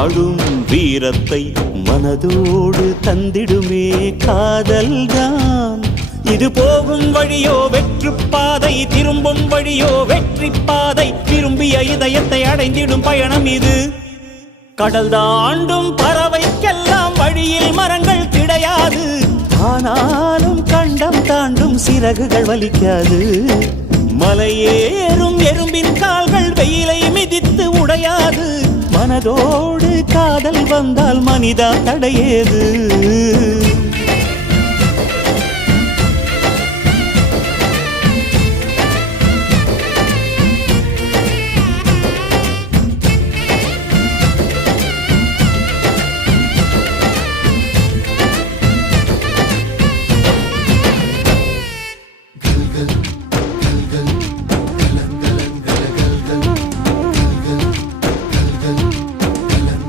வாழும் வீரத்தை மனதோடு தந்திடுமே காதல்தான். இது போகும் வழியோ வெற்று பாதை, திரும்பும் வழியோ வெற்றி பாதை. விரும்பிய இதயத்தை அடைந்திடும் பயணம் இது. கடல் தாண்டும் பறவைக்கெல்லாம் வழியில் மரங்கள் கிடையாது. ஆனாலும் கண்டம் தாண்டும் சிறகுகள் வலிக்காது. மலையேறும் எறும்பின் கால்கள் வெயிலை மிதித்து உடையாது. மனதோடு காதல் வந்தால் மனிதா தடையேது.